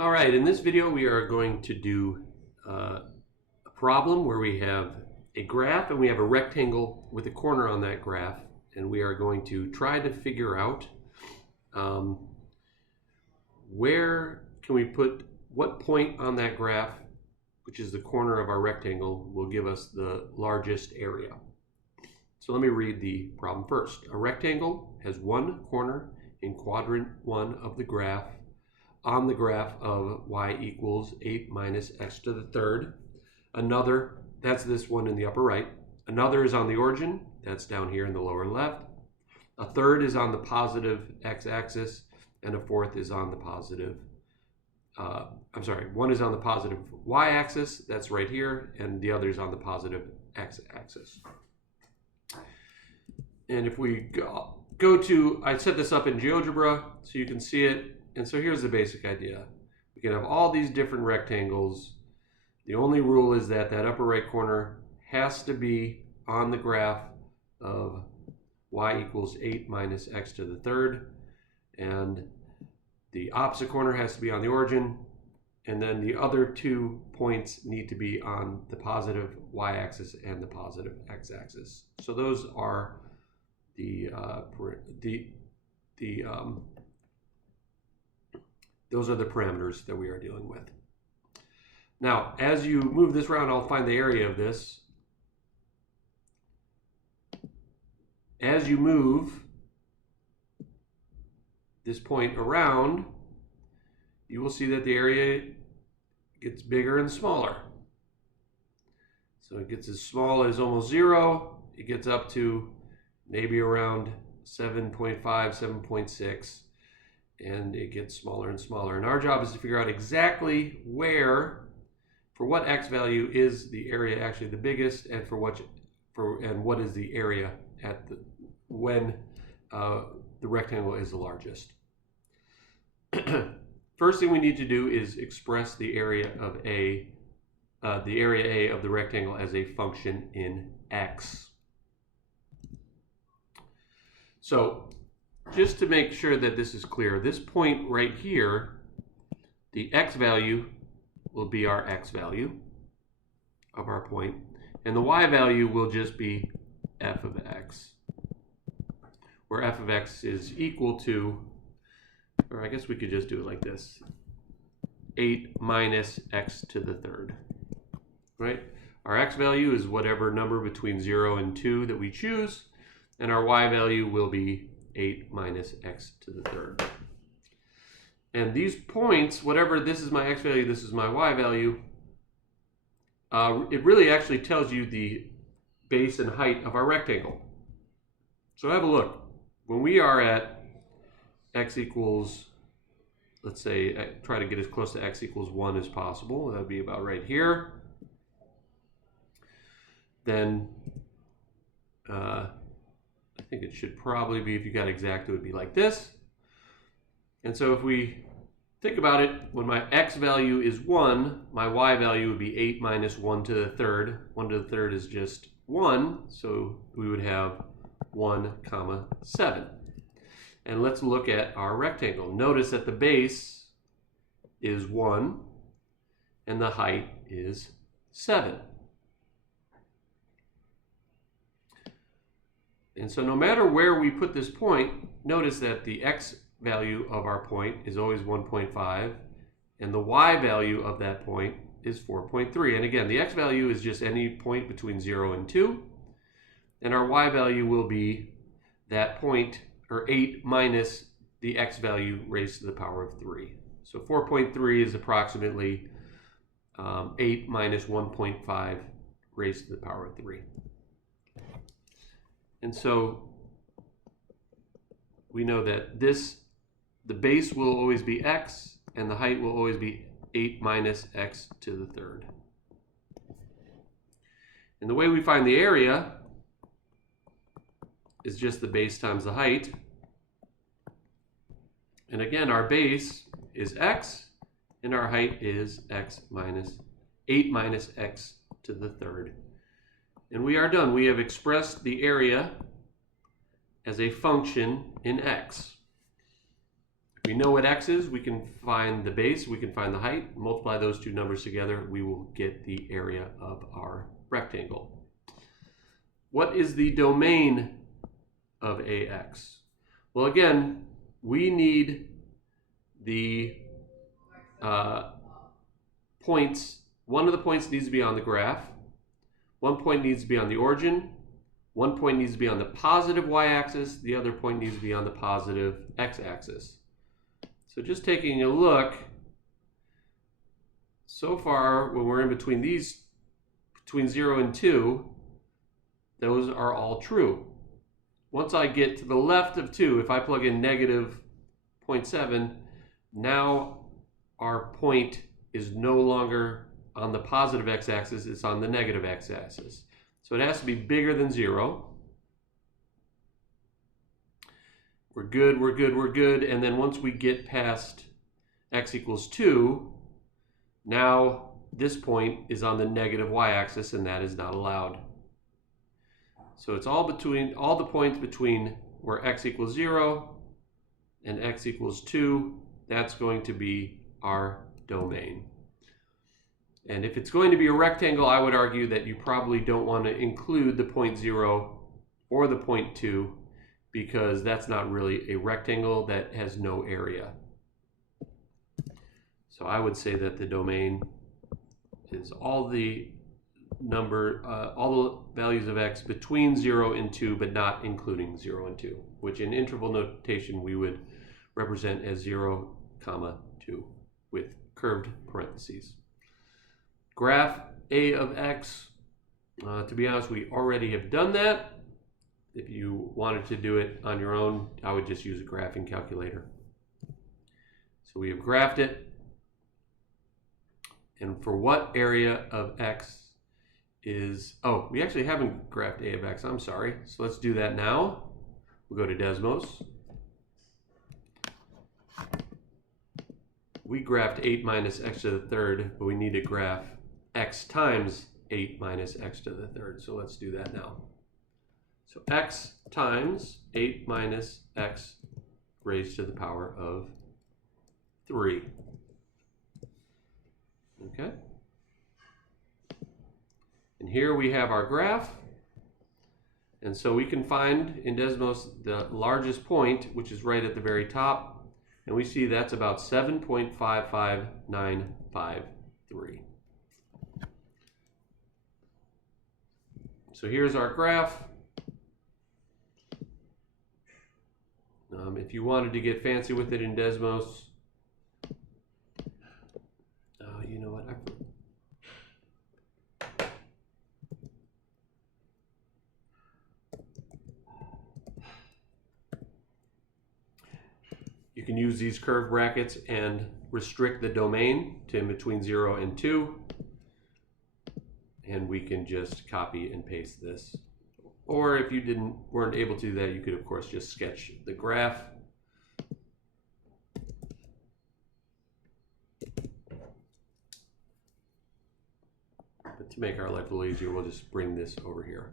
All right, in this video we are going to do a problem where we have a graph and we have a rectangle with a corner on that graph, and we are going to try to figure out where can we put what point on that graph, which is the corner of our rectangle, will give us the largest area. So let me read the problem first. A rectangle has one corner in quadrant 1 of the graph on the graph of y equals 8 minus x to the third. Another, that's this one in the upper right. Another is on the origin, that's down here in the lower left. A third is on the positive x-axis, and a fourth is on the positive, one is on the positive y-axis, that's right here, and the other is on the positive x-axis. And if we go to, I set this up in GeoGebra so you can see it. And so here's the basic idea. We can have all these different rectangles. The only rule is that that upper right corner has to be on the graph of y equals 8 minus x to the third. And the opposite corner has to be on the origin. And then the other 2 points need to be on the y-axis and the positive x-axis. So those are those are the parameters that we are dealing with. Now, as you move this around, I'll find the area of this. As you move this point around, you will see that the area gets bigger and smaller. So it gets as small as almost 0. It gets up to maybe around 7.5, 7.6. And it gets smaller and smaller. And our job is to figure out exactly where, for what x value is the area actually the biggest, and what is the area at when the rectangle is the largest. First thing we need to do is express the area of A of the rectangle as a function in x. So just to make sure that this is clear, this point right here, the x value will be our x value of our point, and the y value will just be f of x, where f of x is equal to, or I guess we could just do it like this, 8 minus x to the third, right? Our x value is whatever number between 0 and 2 that we choose, and our y value will be 8 minus x to the third. And these points, whatever, this is my x value, this is my y value, it really actually tells you the base and height of our rectangle. So have a look. When we are at x equals, let's say, try to get as close to x equals 1 as possible. That would be about right here. Then I think it should probably be, if you got exact, it would be like this. And so if we think about it, when my x value is 1, my y value would be 8 minus 1 to the third. 1 to the third is just 1, so we would have 1 comma 7. And let's look at our rectangle. Notice that the base is 1 and the height is 7. And so no matter where we put this point, notice that the x value of our point is always 1.5, and the y value of that point is 4.3. And again, the x value is just any point between 0 and 2, and our y value will be that point, or 8 minus the x value raised to the power of 3. So 4.3 is approximately 8 minus 1.5 raised to the power of 3. And so we know that the base will always be x, and the height will always be 8 minus x to the third. And the way we find the area is just the base times the height. And again, our base is x, and our height is 8 minus x to the third. And we are done. We have expressed the area as a function in x. We know what x is. We can find the base. We can find the height. Multiply those two numbers together. We will get the area of our rectangle. What is the domain of AX? Well, again, we need the points. One of the points needs to be on the graph. One point needs to be on the origin. One point needs to be on the positive y-axis. The other point needs to be on the positive x-axis. So just taking a look, so far when we're in between these, between 0 and 2, those are all true. Once I get to the left of 2, if I plug in negative 0.7, now our point is no longer on the positive x-axis, it's on the negative x-axis. So it has to be bigger than 0. We're good, we're good, we're good. And then once we get past x equals 2, now this point is on the negative y-axis, and that is not allowed. So it's all the points between where x equals 0 and x equals 2. That's going to be our domain. And if it's going to be a rectangle, I would argue that you probably don't want to include the point 0 or the point 2, because that's not really a rectangle, that has no area. So I would say that the domain is all the values of x between 0 and 2, but not including 0 and 2, which in interval notation we would represent as 0, 2 with curved parentheses. Graph a of x, to be honest, we already have done that. If you wanted to do it on your own, I would just use a graphing calculator. So we have graphed it. And for what area of x is, oh, we actually haven't graphed a of x, I'm sorry. So let's do that now. We'll go to Desmos. We graphed 8 minus x to the third, but we need to graph x times 8 minus x to the third. So let's do that now. So x times 8 minus x raised to the power of 3. Okay. And here we have our graph. And so we can find in Desmos the largest point, which is right at the very top. And we see that's about 7.55953. So here's our graph. If you wanted to get fancy with it in Desmos, you know what? You can use these curved brackets and restrict the domain to in between 0 and 2. And we can just copy and paste this. Or if you weren't able to do that, you could of course just sketch the graph. But to make our life a little easier, we'll just bring this over here.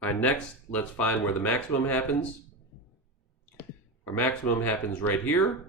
All right, next, let's find where the maximum happens. Our maximum happens right here.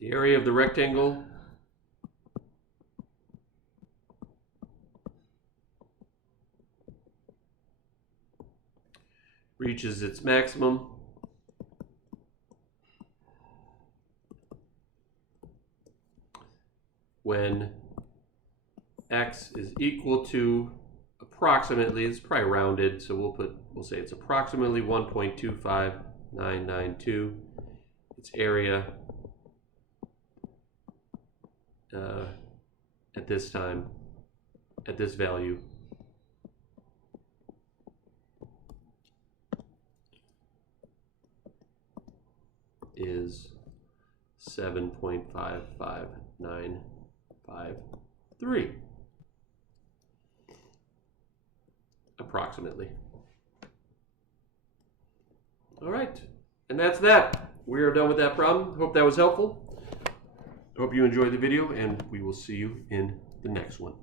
The area of the rectangle reaches its maximum when x is equal to approximately, it's probably rounded, so we'll say it's approximately 1.25992. Its area at this time, at this value, is 7.55953. approximately. All right, and that's that. We are done with that problem. Hope that was helpful. Hope you enjoyed the video, and we will see you in the next one.